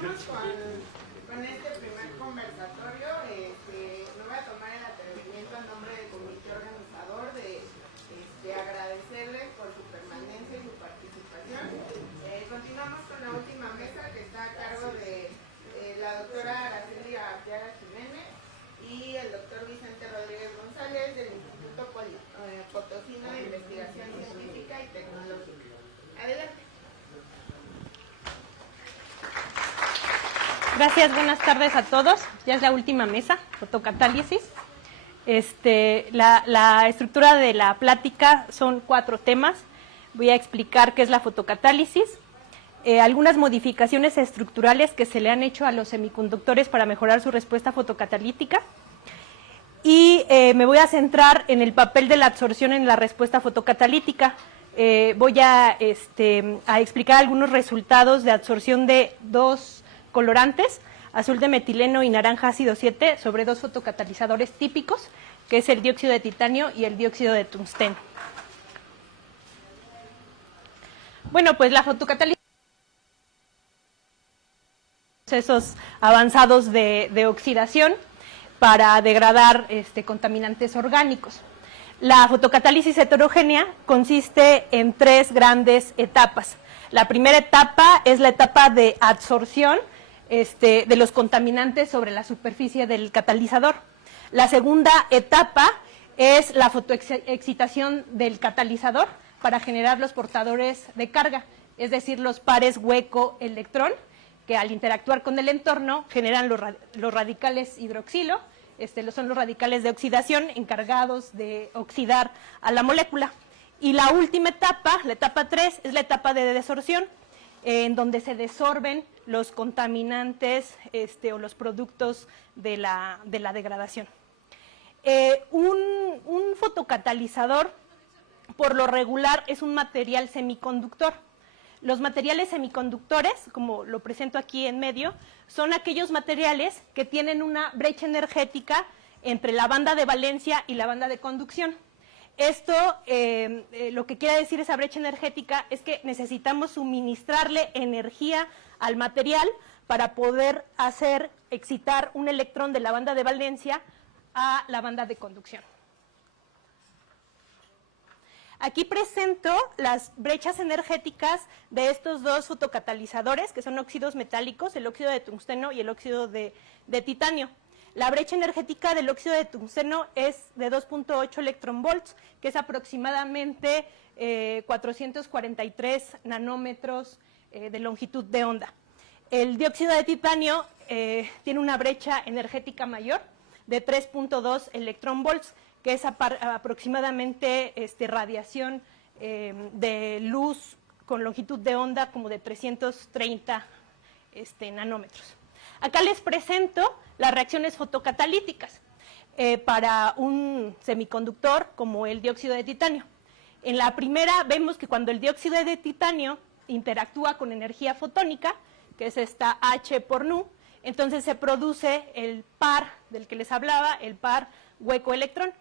Continuamos con este primer conversatorio. Me voy a tomar el atrevimiento a nombre del comité organizador de agradecerles por su permanencia y su participación. Continuamos con la última mesa que está a cargo de la doctora Araceli Arteaga Jiménez y el doctor Vicente Rodríguez González del Instituto Potosino de Investigación Científica y Tecnológica. Adelante. Gracias, buenas tardes a todos. Ya es la última mesa, fotocatálisis. La estructura de la plática son 4 temas. Voy a explicar qué es la fotocatálisis, algunas modificaciones estructurales que se le han hecho a los semiconductores para mejorar su respuesta fotocatalítica y me voy a centrar en el papel de la absorción en la respuesta fotocatalítica. Voy a explicar algunos resultados de absorción de 2 colorantes, azul de metileno y naranja ácido 7, sobre 2 fotocatalizadores típicos, que es el dióxido de titanio y el dióxido de tungsteno. Bueno, pues la fotocatálisis, procesos avanzados de oxidación para degradar contaminantes orgánicos. La fotocatálisis heterogénea consiste en 3 grandes etapas. La primera etapa es la etapa de absorción de los contaminantes sobre la superficie del catalizador. La segunda etapa es la fotoexcitación del catalizador para generar los portadores de carga, es decir, los pares hueco-electrón, que al interactuar con el entorno generan los radicales hidroxilo, son los radicales de oxidación encargados de oxidar a la molécula. Y la última etapa, la etapa 3, es la etapa de desorción, en donde se desorben los contaminantes o los productos de la degradación. Un fotocatalizador, por lo regular, es un material semiconductor. Los materiales semiconductores, como lo presento aquí en medio, son aquellos materiales que tienen una brecha energética entre la banda de valencia y la banda de conducción. Esto, lo que quiere decir esa brecha energética es que necesitamos suministrarle energía al material para poder hacer excitar un electrón de la banda de valencia a la banda de conducción. Aquí presento las brechas energéticas de estos 2 fotocatalizadores, que son óxidos metálicos, el óxido de tungsteno y el óxido de titanio. La brecha energética del óxido de tungsteno es de 2.8 electronvolts, que es aproximadamente 443 nanómetros de longitud de onda. El dióxido de titanio tiene una brecha energética mayor de 3.2 electronvolts, que es aproximadamente radiación de luz con longitud de onda como de 330 nanómetros. Acá les presento las reacciones fotocatalíticas para un semiconductor como el dióxido de titanio. En la primera vemos que cuando el dióxido de titanio interactúa con energía fotónica, que es esta H por nu, entonces se produce el par del que les hablaba, el par hueco-electrón.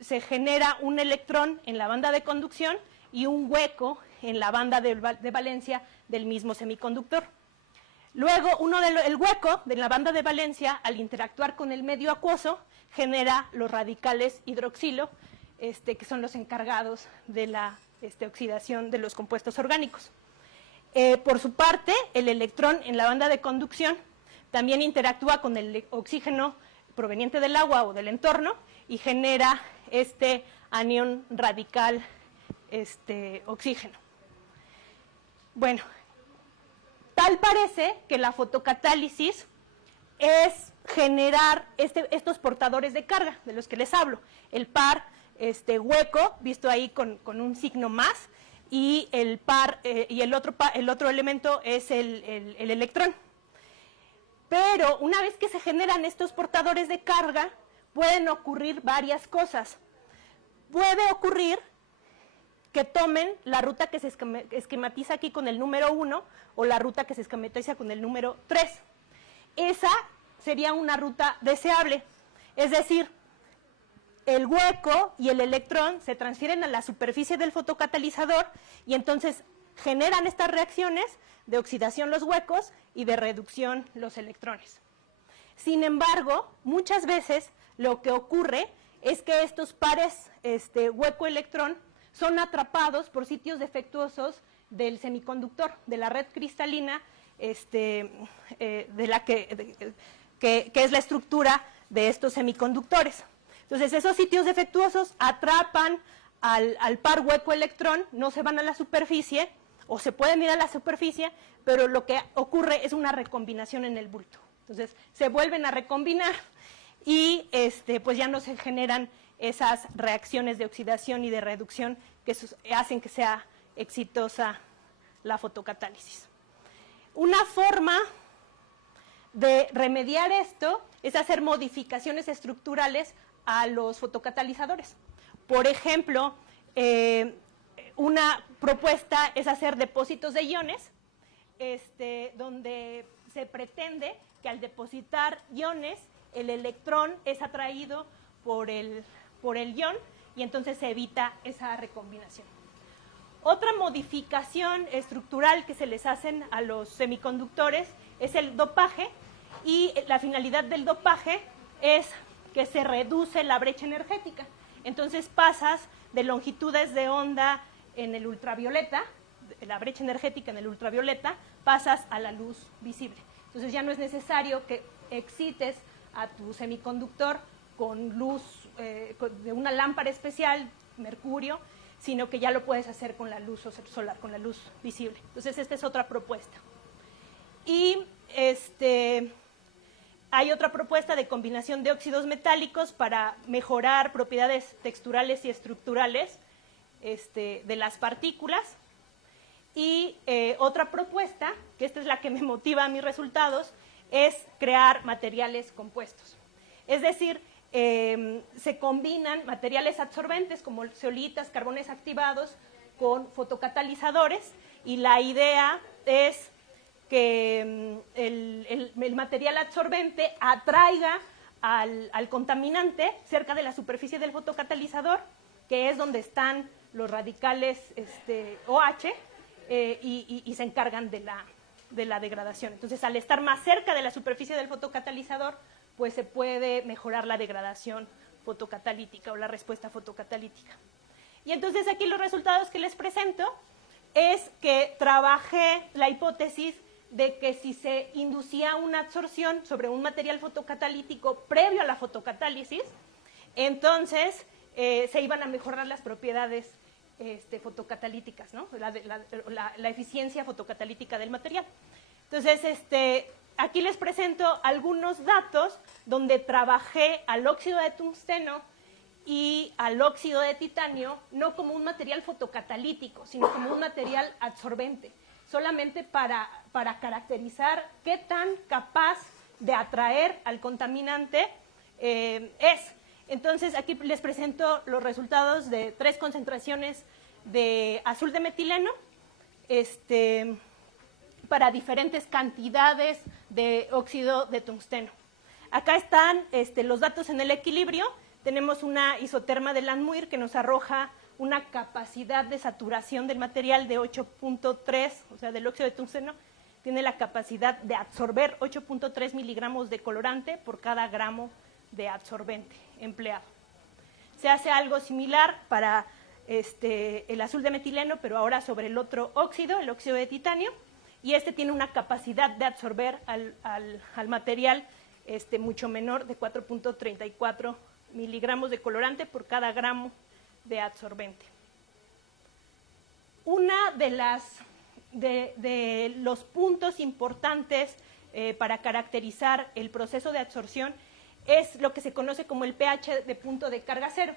Se genera un electrón en la banda de conducción y un hueco en la banda de valencia del mismo semiconductor. Luego, el hueco de la banda de valencia, al interactuar con el medio acuoso, genera los radicales hidroxilo, que son los encargados de la oxidación de los compuestos orgánicos. Por su parte, el electrón en la banda de conducción también interactúa con el oxígeno proveniente del agua o del entorno y genera este anión radical oxígeno. Bueno, tal parece que la fotocatálisis es generar estos portadores de carga de los que les hablo. El par hueco, visto ahí con un signo más, y el par y el otro elemento es el electrón. Pero una vez que se generan estos portadores de carga, pueden ocurrir varias cosas. Puede ocurrir que tomen la ruta que se esquematiza aquí con el número 1 o la ruta que se esquematiza con el número 3. Esa sería una ruta deseable. Es decir, el hueco y el electrón se transfieren a la superficie del fotocatalizador y entonces generan estas reacciones de oxidación los huecos y de reducción los electrones. Sin embargo, muchas veces lo que ocurre es que estos pares hueco-electrón son atrapados por sitios defectuosos del semiconductor, de la red cristalina, que es la estructura de estos semiconductores. Entonces, esos sitios defectuosos atrapan al par hueco-electrón, no se van a la superficie, o se pueden ir a la superficie, pero lo que ocurre es una recombinación en el bulto. Entonces, se vuelven a recombinar y pues ya no se generan esas reacciones de oxidación y de reducción que hacen que sea exitosa la fotocatálisis. Una forma de remediar esto es hacer modificaciones estructurales a los fotocatalizadores. Por ejemplo, una propuesta es hacer depósitos de iones, donde se pretende que al depositar iones, el electrón es atraído por el ion y entonces se evita esa recombinación. Otra modificación estructural que se les hacen a los semiconductores es el dopaje, y la finalidad del dopaje es que se reduce la brecha energética. Entonces pasas de longitudes de onda en el ultravioleta, la brecha energética en el ultravioleta, pasas a la luz visible. Entonces ya no es necesario que excites a tu semiconductor con luz de una lámpara especial, mercurio, sino que ya lo puedes hacer con la luz solar, con la luz visible. Entonces esta es otra propuesta. Y hay otra propuesta de combinación de óxidos metálicos para mejorar propiedades texturales y estructurales de las partículas. Y otra propuesta, que esta es la que me motiva a mis resultados, es crear materiales compuestos. Es decir, se combinan materiales absorbentes como zeolitas, carbones activados con fotocatalizadores, y la idea es que el material absorbente atraiga al contaminante cerca de la superficie del fotocatalizador, que es donde están los radicales OH, y se encargan de la degradación. Entonces, al estar más cerca de la superficie del fotocatalizador, pues se puede mejorar la degradación fotocatalítica o la respuesta fotocatalítica. Y entonces aquí los resultados que les presento es que trabajé la hipótesis de que si se inducía una absorción sobre un material fotocatalítico previo a la fotocatálisis, entonces se iban a mejorar las propiedades fotocatalíticas, ¿no? La eficiencia fotocatalítica del material. Entonces, aquí les presento algunos datos donde trabajé al óxido de tungsteno y al óxido de titanio no como un material fotocatalítico, sino como un material absorbente, solamente para caracterizar qué tan capaz de atraer al contaminante es. Entonces, aquí les presento los resultados de 3 concentraciones de azul de metileno para diferentes cantidades de óxido de tungsteno. Acá están los datos en el equilibrio. Tenemos una isoterma de Landmuir que nos arroja una capacidad de saturación del material de 8.3, o sea, del óxido de tungsteno, tiene la capacidad de absorber 8.3 miligramos de colorante por cada gramo de absorbente empleado. Se hace algo similar para el azul de metileno, pero ahora sobre el otro óxido, el óxido de titanio, y tiene una capacidad de absorber al material mucho menor, de 4.34 miligramos de colorante por cada gramo de absorbente. Una de los puntos importantes para caracterizar el proceso de absorción es lo que se conoce como el pH de punto de carga cero.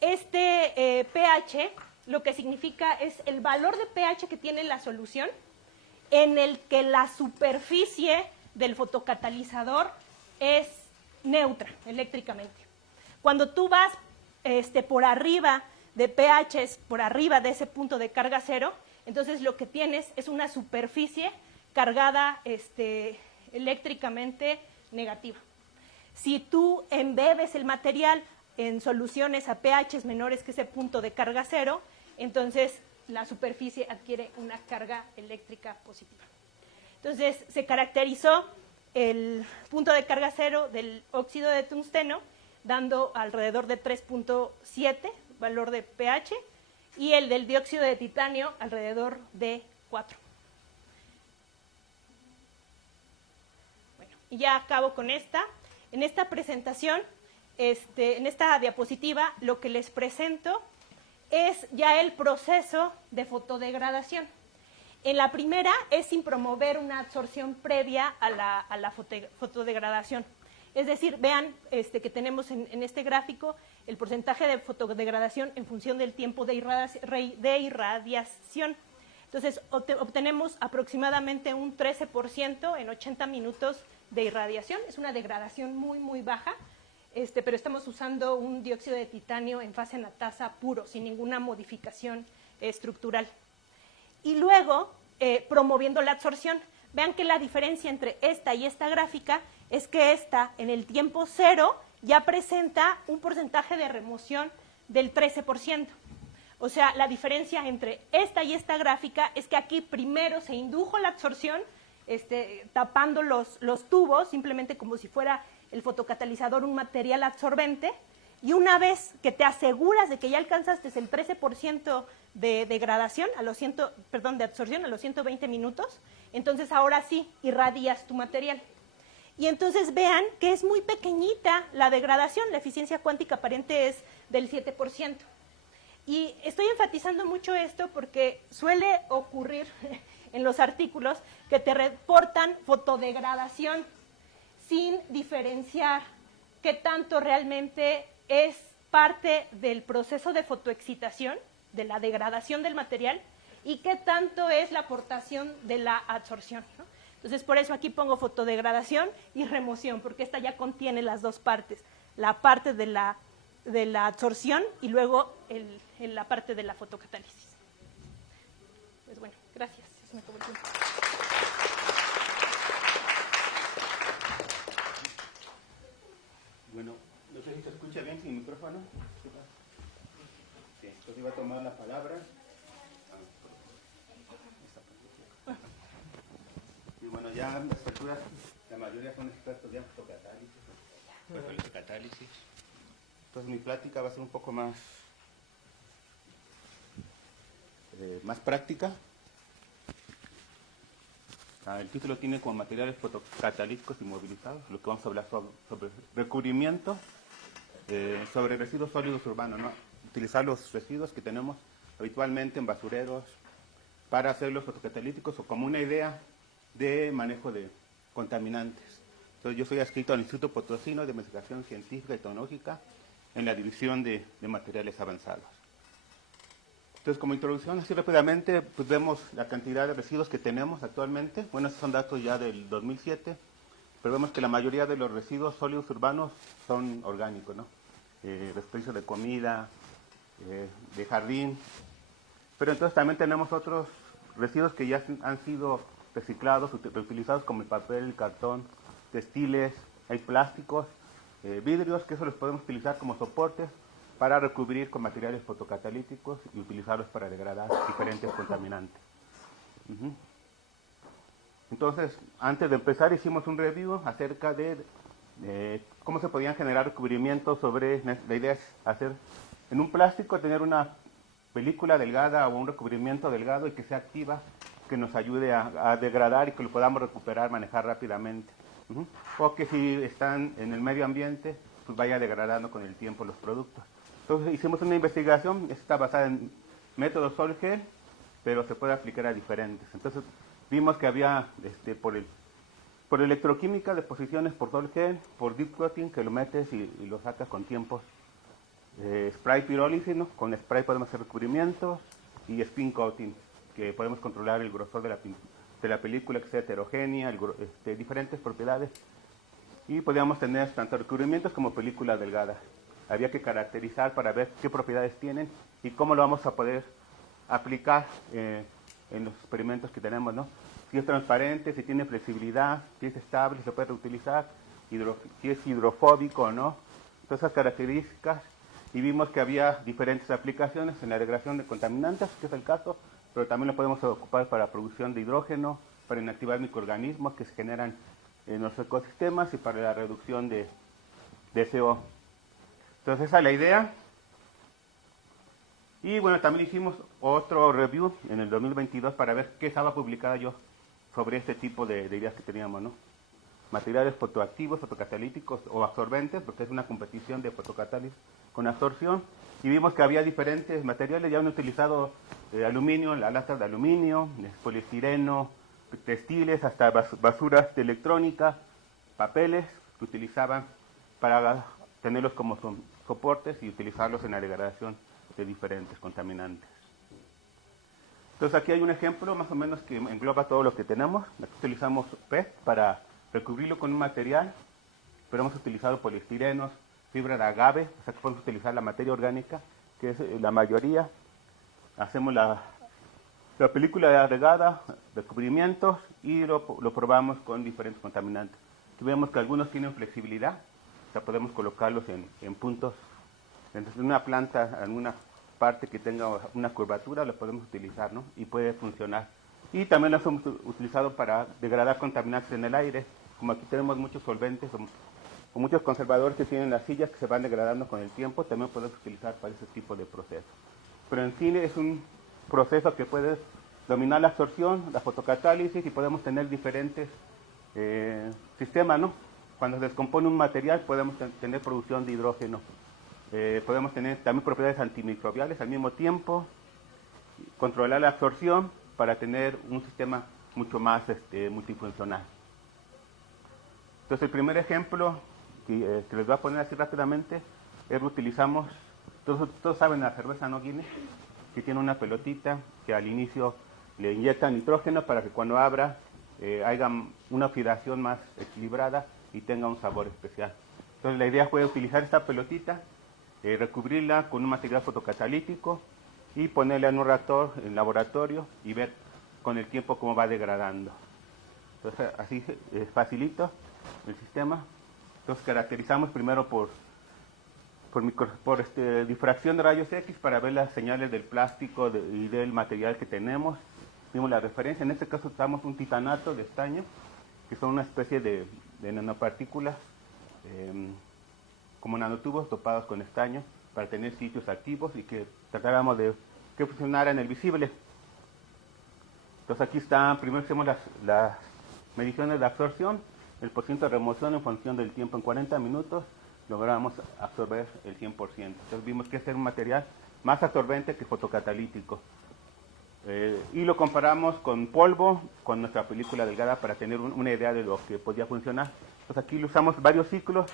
pH lo que significa es el valor de pH que tiene la solución en el que la superficie del fotocatalizador es neutra eléctricamente. Cuando tú vas por arriba de pHs, por arriba de ese punto de carga cero, entonces lo que tienes es una superficie cargada eléctricamente negativa. Si tú embebes el material en soluciones a pHs menores que ese punto de carga cero, entonces la superficie adquiere una carga eléctrica positiva. Entonces se caracterizó el punto de carga cero del óxido de tungsteno dando alrededor de 3.7 valor de pH y el del dióxido de titanio alrededor de 4. Bueno, y ya acabo con esta. En esta presentación, en esta diapositiva, lo que les presento es ya el proceso de fotodegradación. En la primera es sin promover una absorción previa a la fotodegradación. Es decir, vean que tenemos en este gráfico el porcentaje de fotodegradación en función del tiempo de irradiación. Entonces, obtenemos aproximadamente un 13% en 80 minutos de irradiación. Es una degradación muy, muy baja, pero estamos usando un dióxido de titanio en fase natasa puro, sin ninguna modificación estructural. Y luego, promoviendo la absorción. Vean que la diferencia entre esta y esta gráfica es que esta, en el tiempo cero, ya presenta un porcentaje de remoción del 13%. O sea, la diferencia entre esta y esta gráfica es que aquí primero se indujo la absorción, tapando los tubos, simplemente como si fuera el fotocatalizador un material absorbente, y una vez que te aseguras de que ya alcanzaste el 13% de degradación, de absorción a los 120 minutos, entonces ahora sí irradias tu material. Y entonces vean que es muy pequeñita la degradación, la eficiencia cuántica aparente es del 7%. Y estoy enfatizando mucho esto porque suele ocurrir en los artículos que te reportan fotodegradación sin diferenciar qué tanto realmente es parte del proceso de fotoexcitación, de la degradación del material, y qué tanto es la aportación de la absorción, ¿no? Entonces, por eso aquí pongo fotodegradación y remoción, porque esta ya contiene las dos partes, la parte de la absorción y luego la parte de la fotocatálisis. Pues bueno, gracias. Eso me acabó el tiempo. Bueno, no sé si se escucha bien sin micrófono. Sí, entonces iba a tomar la palabra. Y bueno, ya en las aperturas, la mayoría son expertos ya en fotocatálisis. Entonces mi plática va a ser un poco más práctica. El título tiene como materiales fotocatalíticos inmovilizados, lo que vamos a hablar sobre recubrimiento, sobre residuos sólidos urbanos, ¿no? Utilizar los residuos que tenemos habitualmente en basureros para hacerlos fotocatalíticos o como una idea de manejo de contaminantes. Entonces yo soy adscrito al Instituto Potosino de Investigación Científica y Tecnológica en la División de Materiales Avanzados. Entonces, como introducción, así rápidamente, pues vemos la cantidad de residuos que tenemos actualmente. Bueno, estos son datos ya del 2007, pero vemos que la mayoría de los residuos sólidos urbanos son orgánicos, ¿no? Desperdicios de comida, de jardín. Pero entonces también tenemos otros residuos que ya han sido reciclados, reutilizados, como el papel, el cartón, textiles, hay plásticos, vidrios, que eso los podemos utilizar como soportes para recubrir con materiales fotocatalíticos y utilizarlos para degradar diferentes contaminantes. Entonces, antes de empezar, hicimos un review acerca de cómo se podían generar recubrimientos sobre, la idea es hacer en un plástico, tener una película delgada o un recubrimiento delgado y que sea activa, que nos ayude a degradar y que lo podamos recuperar, manejar rápidamente. O que si están en el medio ambiente, pues vaya degradando con el tiempo los productos. Entonces hicimos una investigación, está basada en método Sol-Gel, pero se puede aplicar a diferentes. Entonces vimos que había por electroquímica, deposiciones por Sol-Gel, por deep coating, que lo metes y lo sacas con tiempos. Spray pirólisis, ¿no? Con spray podemos hacer recubrimientos, y spin coating, que podemos controlar el grosor de la película, que sea heterogénea, diferentes propiedades. Y podíamos tener tanto recubrimientos como película delgada. Había que caracterizar para ver qué propiedades tienen y cómo lo vamos a poder aplicar en los experimentos que tenemos, ¿no? Si es transparente, si tiene flexibilidad, si es estable, se puede reutilizar, si es hidrofóbico o no. todas esas características y vimos que había diferentes aplicaciones en la degradación de contaminantes, que es el caso, pero también lo podemos ocupar para producción de hidrógeno, para inactivar microorganismos que se generan en los ecosistemas y para la reducción de CO. Entonces esa es la idea. Y bueno, también hicimos otro review en el 2022 para ver qué estaba publicada yo sobre este tipo de ideas que teníamos, ¿no? Materiales fotoactivos, fotocatalíticos o absorbentes, porque es una competición de fotocatálisis con absorción. Y vimos que había diferentes materiales, ya han utilizado aluminio, las latas de aluminio, poliestireno, textiles, hasta basuras de electrónica, papeles que utilizaban para tenerlos como soportes y utilizarlos en la degradación de diferentes contaminantes. Entonces aquí hay un ejemplo más o menos que engloba todo lo que tenemos. Aquí utilizamos PET para recubrirlo con un material, pero hemos utilizado poliestirenos, fibra de agave, o sea que podemos utilizar la materia orgánica, que es la mayoría. Hacemos la película de agregada, recubrimientos, y lo probamos con diferentes contaminantes. Aquí vemos que algunos tienen flexibilidad, o sea podemos colocarlos en puntos. Entonces, en una planta, en una parte que tenga una curvatura, lo podemos utilizar, ¿no? Y puede funcionar. Y también lo hemos utilizado para degradar contaminantes en el aire. Como aquí tenemos muchos solventes o muchos conservadores que tienen las sillas que se van degradando con el tiempo, también podemos utilizar para ese tipo de proceso. Pero en sí es un proceso que puede dominar la absorción, la fotocatálisis, y podemos tener diferentes sistemas, ¿no? Cuando se descompone un material podemos tener producción de hidrógeno. Podemos tener también propiedades antimicrobiales al mismo tiempo, controlar la absorción para tener un sistema mucho más multifuncional. Entonces el primer ejemplo que les voy a poner así rápidamente es utilizamos, todos saben la cerveza no Guinness, que tiene una pelotita que al inicio le inyectan nitrógeno para que cuando abra haya una oxidación más equilibrada y tenga un sabor especial. Entonces la idea fue utilizar esta pelotita, recubrirla con un material fotocatalítico y ponerla en un reactor en laboratorio y ver con el tiempo cómo va degradando. Entonces así es facilito el sistema. Entonces caracterizamos primero por difracción de rayos X para ver las señales del plástico y del material que tenemos. Vimos la referencia, en este caso usamos un titanato de estaño, que son una especie de nanopartículas como nanotubos topados con estaño para tener sitios activos y que tratáramos de que funcionara en el visible. Entonces aquí está, primero hacemos las mediciones de absorción, el porcentaje de remoción en función del tiempo. En 40 minutos logramos absorber el 100%. Entonces vimos que es un material más absorbente que fotocatalítico. Y lo comparamos con polvo, con nuestra película delgada para tener una idea de lo que podía funcionar. Entonces aquí lo usamos varios ciclos.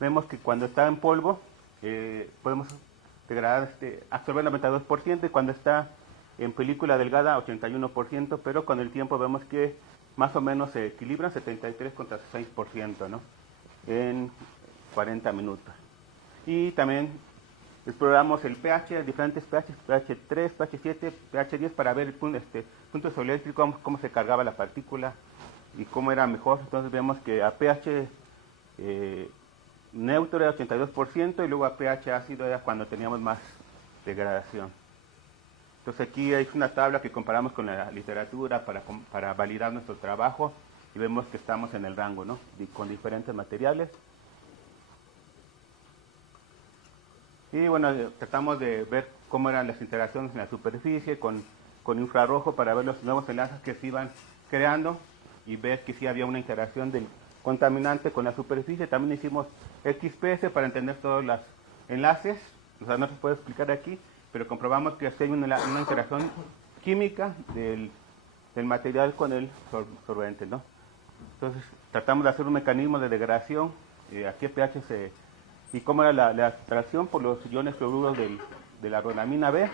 Vemos que cuando está en polvo podemos degradar, absorber el 92% y cuando está en película delgada 81%, pero con el tiempo vemos que más o menos se equilibran 73 contra 6%, ¿no? En 40 minutos. Y también exploramos el pH, diferentes pH, pH 3, pH 7, pH 10 para ver el punto isoeléctrico, cómo se cargaba la partícula y cómo era mejor. Entonces vemos que a pH neutro era 82% y luego a pH ácido era cuando teníamos más degradación. Entonces aquí hay una tabla que comparamos con la literatura para validar nuestro trabajo y vemos que estamos en el rango, ¿no? Con diferentes materiales. Y bueno, tratamos de ver cómo eran las interacciones en la superficie con infrarrojo para ver los nuevos enlaces que se iban creando y ver que sí había una interacción del contaminante con la superficie. También hicimos XPS para entender todos los enlaces, o sea, no se puede explicar aquí, pero comprobamos que hay una interacción química del material con el solvente, ¿no? Entonces tratamos de hacer un mecanismo de degradación, aquí el pH y cómo era la extracción por los iones fluoruros de la ronamina B,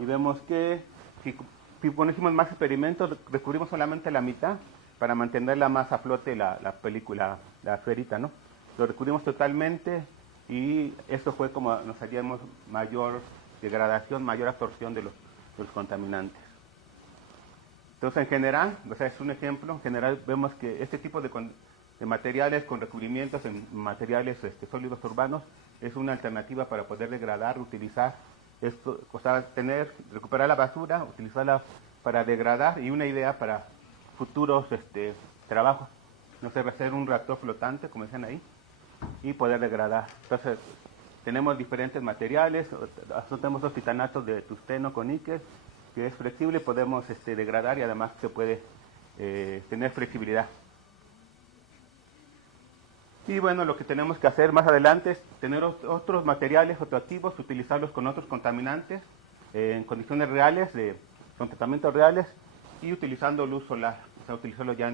y vemos que si hicimos más experimentos, descubrimos solamente la mitad para mantenerla más a flote la película, la esferita, ¿no? Lo descubrimos totalmente y esto fue como nos haríamos mayor degradación, mayor absorción de los contaminantes. Entonces en general, o sea, es un ejemplo, en general vemos que este tipo de de materiales con recubrimientos en materiales sólidos urbanos es una alternativa para poder degradar, utilizar esto, o sea, recuperar la basura, utilizarla para degradar, y una idea para futuros trabajos, no sé, hacer un reactor flotante, como dicen ahí, y poder degradar. Entonces, tenemos diferentes materiales, tenemos dos titanatos de tungsteno con níquel, que es flexible, podemos degradar y además se puede tener flexibilidad. Y bueno, lo que tenemos que hacer más adelante es tener otros materiales fotoactivos, utilizarlos con otros contaminantes en condiciones reales, con tratamientos reales, y utilizando luz solar, o sea, utilizarlo ya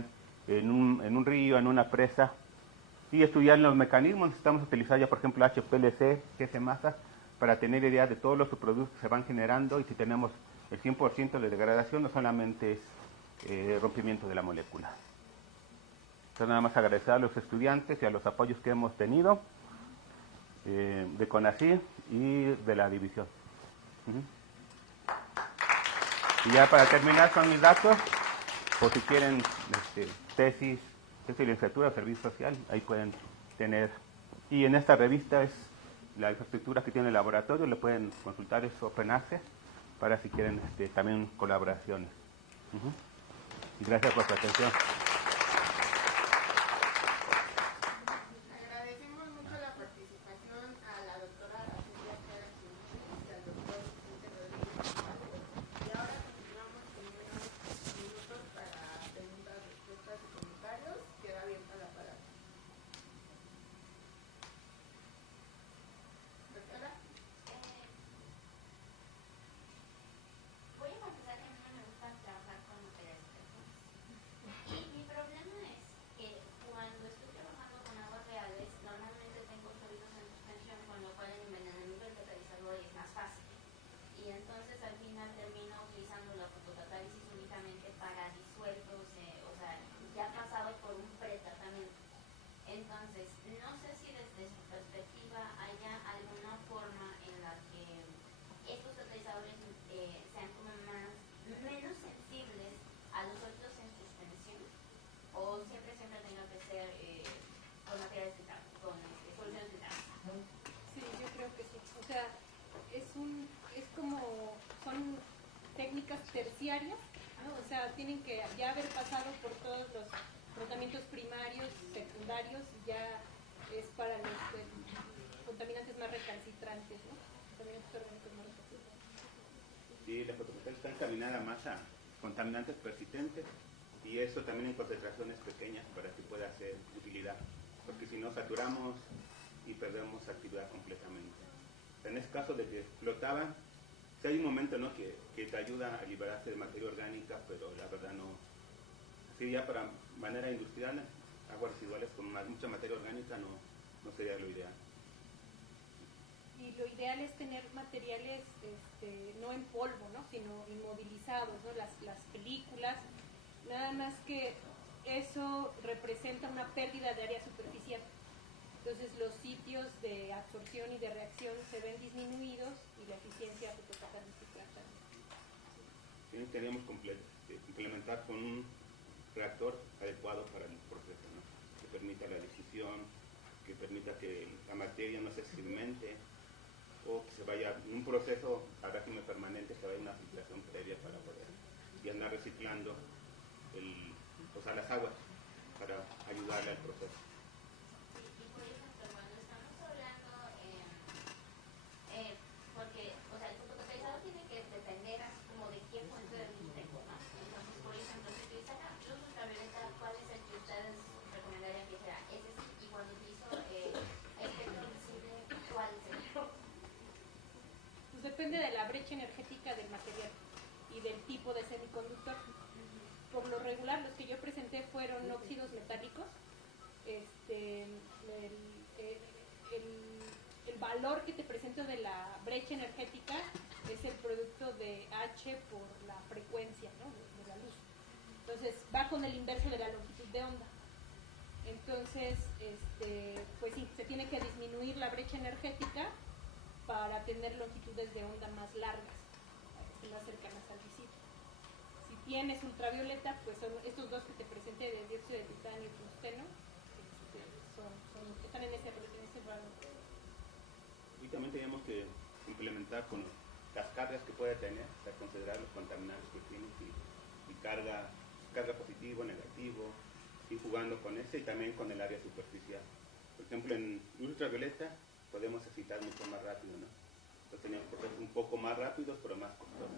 en un río, en una presa, y estudiar los mecanismos. Necesitamos utilizar ya, por ejemplo, HPLC, GC masa, para tener idea de todos los subproductos que se van generando, y si tenemos el 100% de degradación, no solamente es rompimiento de la molécula. Entonces, nada más agradecer a los estudiantes y a los apoyos que hemos tenido de CONACYT y de la división. Y ya para terminar son mis datos, por si quieren tesis de licenciatura, servicio social, ahí pueden tener. Y en esta revista es la infraestructura que tiene el laboratorio, le pueden consultar, es Open Access, para si quieren también colaboraciones. Y gracias por su atención. Agradecemos mucho la participación a la doctora Araceli Arteaga Jiménez y al doctor Vicente Rodríguez González. Y ahora continuamos con unos minutos para preguntas, respuestas y comentarios. Queda abierta la palabra. Doctora. Voy a confesar que a mí no me gusta trabajar con materiales perfectos. Y mi problema es que cuando estoy trabajando con aguas reales, normalmente tengo sólidos en suspensión, con lo cual el envenenamiento del catalizador es más fácil. Y entonces al final termino utilizando la fotocatálisis únicamente para disueltos, o sea, ya pasado por un pretratamiento. Entonces, no sé si desde su perspectiva haya alguna forma en la que estos catalizadores sean como menos sensibles a los sólidos en suspensión, o siempre tenga que ser con materiales filtrados, con soluciones filtradas. Sí, yo creo que sí. O sea, son técnicas terciarias, ¿no? O sea, tienen que ya haber pasado por todos los tratamientos primarios, secundarios, y ya es para los contaminantes más recalcitrantes, ¿no? Contaminantes orgánicos más recalcitrantes. Sí, la fotocatálisis está encaminada más a contaminantes persistentes, y eso también en concentraciones pequeñas para que pueda hacer utilidad, porque si no saturamos y perdemos actividad completamente. En ese caso de que flotaban, si hay un momento, ¿no?, que te ayuda a liberarse de materia orgánica, pero la verdad no. Así ya para manera industrial, aguas residuales con mucha materia orgánica no sería lo ideal. Y lo ideal es tener materiales no en polvo, ¿no?, sino inmovilizados, ¿no? Las películas, nada más que eso representa una pérdida de área superficial. Entonces los sitios de absorción y de reacción se ven disminuidos y la eficiencia fotocatalítica también. Sí, queríamos implementar con un reactor adecuado para el proceso, ¿no?, que permita la difusión, que permita que la materia no se segmente, o que se vaya en un proceso a régimen permanente, que vaya una filtración previa para poder y andar reciclando las aguas para ayudarle al proceso. Y por ejemplo, cuando estamos hablando, porque, o sea, el fotocatalizador tiene que depender así como de qué fuente de luz tengo, ¿no? Entonces, por ejemplo, si utilizara luz ultravioleta, ¿cuál es el que ustedes recomendarían que sea? Ese sí, y cuando utilizo espectro visible, ¿cuál sería? Pues depende de la brecha energética del material y del tipo de semiconductor. Por lo regular, los que yo presenté fueron óxidos metálicos. El valor que te presento de la brecha energética es el producto de H por la frecuencia, ¿no?, de la luz. Entonces va con el inverso de la longitud de onda. Entonces, pues sí, se tiene que disminuir la brecha energética para tener longitudes de onda más largas, más cercanas al visible. Si tienes ultravioleta, pues son estos dos que te presenté de dióxido de titanio y tungsteno, que están en ese rango. Y también tenemos que implementar con las cargas que puede tener, o sea, considerar los contaminantes que tiene y carga positivo, negativo, y jugando con ese y también con el área superficial. Por ejemplo, en ultravioleta podemos excitar mucho más rápido, ¿no? Entonces tenemos procesos un poco más rápidos, pero más costosos.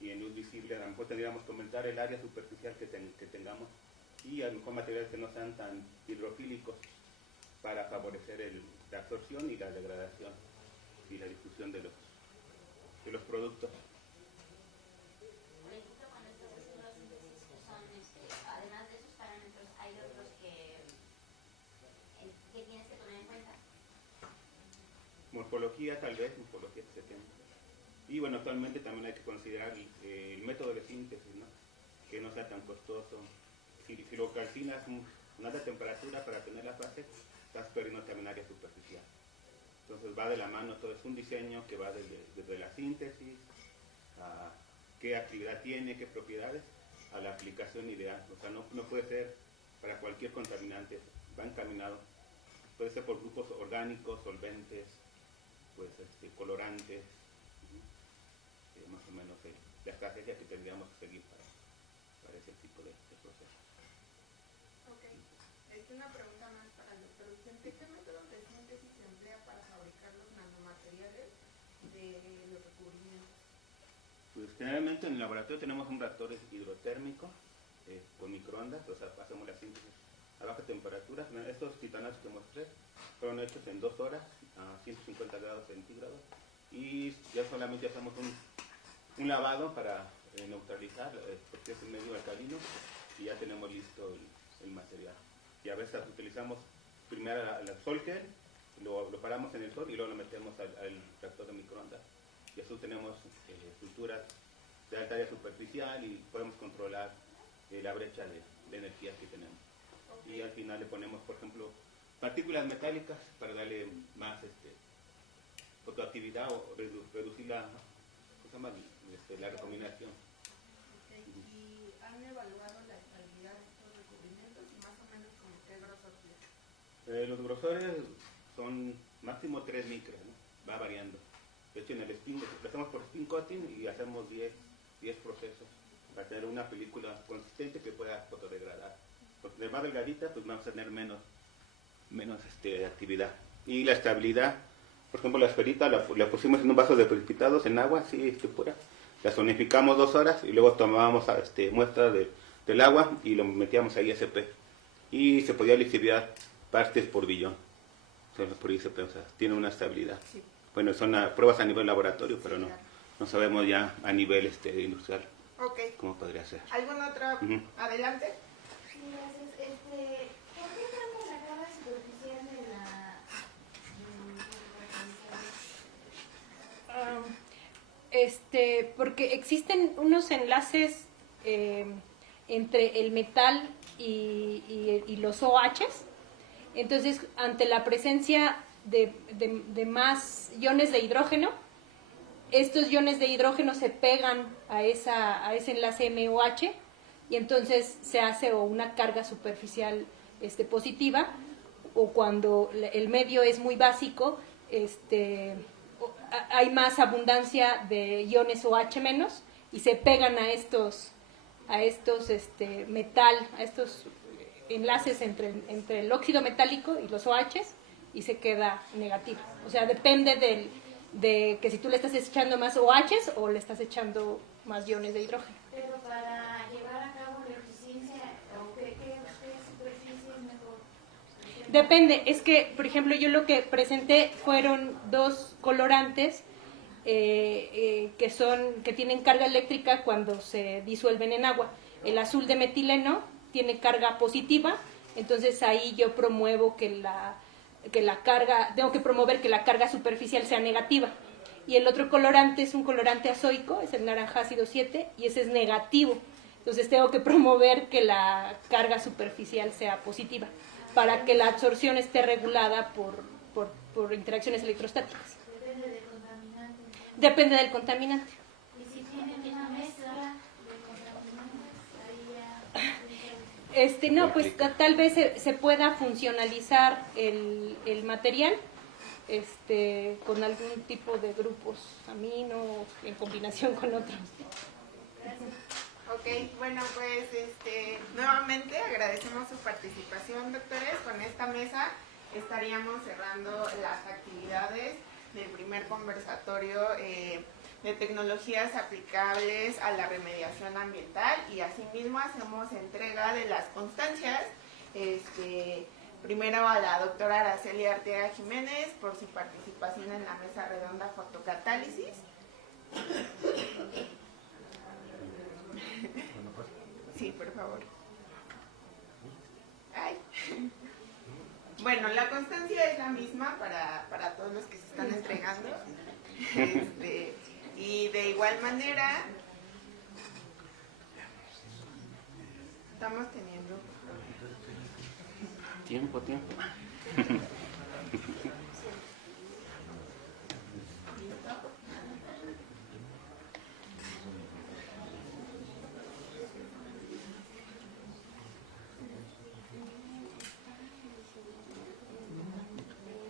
Y en luz visible a lo mejor tendríamos que aumentar el área superficial que tengamos y a lo mejor materiales que no sean tan hidrofílicos para favorecer la absorción y la degradación y la difusión de los productos. Por ejemplo, cuando estás haciendo la síntesis, que son, además de esos parámetros, hay otros que tienes que tener en cuenta. Morfología, tal vez, morfología que se tiene. Y bueno, actualmente también hay que considerar el método de síntesis, ¿no? Que no sea tan costoso. Si lo calcinas una alta temperatura para tener la fase, estás perdiendo también área superficial. Entonces va de la mano, todo es un diseño que va desde la síntesis, a qué actividad tiene, qué propiedades, a la aplicación ideal. O sea, no puede ser para cualquier contaminante, va encaminado. Puede ser por grupos orgánicos, solventes, pues colorantes, más o menos la estrategia que tendríamos que seguir para ese tipo de proceso. Ok. Una pregunta más para el doctor Vicente. ¿Qué método de síntesis se emplea para fabricar los nanomateriales de los recubrimientos? Pues generalmente en el laboratorio tenemos un reactor hidrotérmico con microondas, o sea, hacemos la síntesis a baja temperatura. Estos titanatos que mostré fueron hechos en 2 horas a 150 grados centígrados y ya solamente hacemos un lavado para neutralizar, porque es un medio alcalino, y ya tenemos listo el material. Y a veces utilizamos primero el sol gel, lo paramos en el sol y luego lo metemos al reactor de microondas. Y así tenemos estructuras de alta área superficial y podemos controlar la brecha de energía que tenemos. Okay. Y al final le ponemos, por ejemplo, partículas metálicas para darle más fotoactividad o reducir la recombinación. Okay. ¿Y han evaluado la estabilidad de estos recubrimientos y más o menos como qué grosor tienen? Los grosores son máximo 3 micras, ¿no? Va variando. De hecho, en el spin, lo hacemos por spin coating y hacemos 10 procesos para tener una película consistente que pueda fotodegradar. Porque de más delgadita, pues vamos a tener menos actividad. Y la estabilidad, por ejemplo, la esferita la pusimos en un vaso de precipitados en agua, así pura. La zonificamos 2 horas y luego tomábamos muestras del agua y lo metíamos a ISP. Y se podía lixiviar partes por billón. Por ISP, o sea, tiene una estabilidad. Sí. Bueno, son pruebas a nivel laboratorio, pero no sabemos ya a nivel industrial. Okay. ¿Cómo podría ser? ¿Algún otro? Adelante. Sí, gracias. ¿Por qué cambia la carga superficial de la porque existen unos enlaces entre el metal y los OHs. Entonces, ante la presencia de más iones de hidrógeno, estos iones de hidrógeno se pegan a ese enlace MOH y entonces se hace o una carga superficial positiva, o cuando el medio es muy básico, hay más abundancia de iones OH menos y se pegan a estos enlaces entre el óxido metálico y los OHs y se queda negativo. O sea, depende de que si tú le estás echando más OHs o le estás echando más iones de hidrógeno. Pero para llevar a cabo la eficiencia, ¿qué superficie es mejor? Depende, es que, por ejemplo, yo lo que presenté fueron 2 colorantes que tienen carga eléctrica cuando se disuelven en agua. El azul de metileno tiene carga positiva, entonces ahí yo promuevo tengo que promover que la carga superficial sea negativa. Y el otro colorante es un colorante azoico, es el naranja ácido 7, y ese es negativo. Entonces tengo que promover que la carga superficial sea positiva, para que la absorción esté regulada por interacciones electrostáticas. Depende del contaminante. Depende del contaminante. Y si tienen una mezcla de contaminantes, ahí ya... No, pues tal vez se pueda funcionalizar el material con algún tipo de grupos amino en combinación con otros. Ok, bueno, pues nuevamente agradecemos su participación, doctores. Con esta mesa estaríamos cerrando las actividades del primer conversatorio de tecnologías aplicables a la remediación ambiental, y asimismo hacemos entrega de las constancias, primero a la doctora Araceli Arteaga Jiménez por su participación en la mesa redonda fotocatálisis. Sí, por favor. Ay. Bueno, la constancia es la misma para todos los que se están entregando. Y de igual manera, estamos teniendo Tiempo.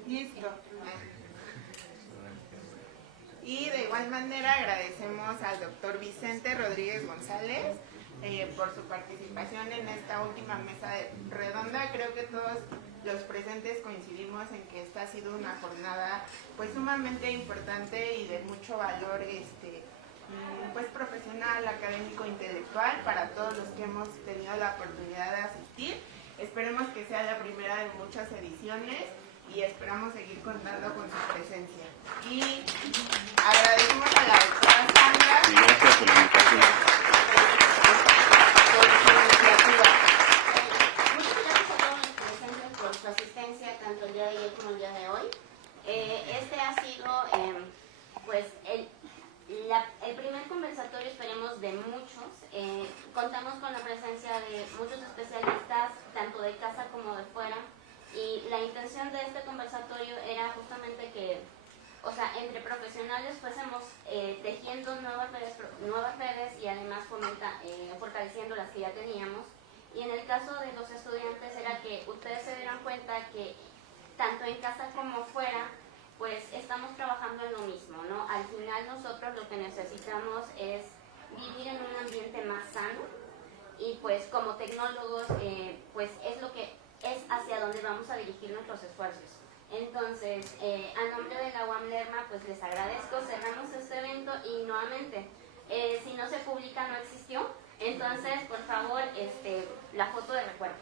listo. Y de igual manera agradecemos al doctor Vicente Rodríguez González por su participación en esta última mesa redonda. Creo que todos los presentes coincidimos en que esta ha sido una jornada pues sumamente importante y de mucho valor pues profesional, académico, intelectual para todos los que hemos tenido la oportunidad de asistir. Esperemos que sea la primera de muchas ediciones y esperamos seguir contando con su presencia. Y agradecemos a la doctora Sandra Gracias por la invitación. por su iniciativa. Muchas gracias a todos los presentes por su asistencia, tanto el día de ayer como el día de hoy. Este ha sido pues el primer conversatorio, esperemos, de muchos. Contamos con la presencia de muchos especialistas, tanto de casa como de fuera, y la intención de este conversatorio era justamente que, o sea, entre profesionales fuésemos tejiendo nuevas redes y además fortaleciendo las que ya teníamos. Y en el caso de los estudiantes era que ustedes se dieran cuenta que tanto en casa como fuera, pues estamos trabajando en lo mismo, ¿no? Al final nosotros lo que necesitamos es vivir en un ambiente más sano, y pues como tecnólogos, pues es hacia donde vamos a dirigir nuestros esfuerzos. Entonces, a nombre de la UAM Lerma, pues les agradezco, cerramos este evento y nuevamente, si no se publica no existió, entonces por favor, la foto de recuerdo.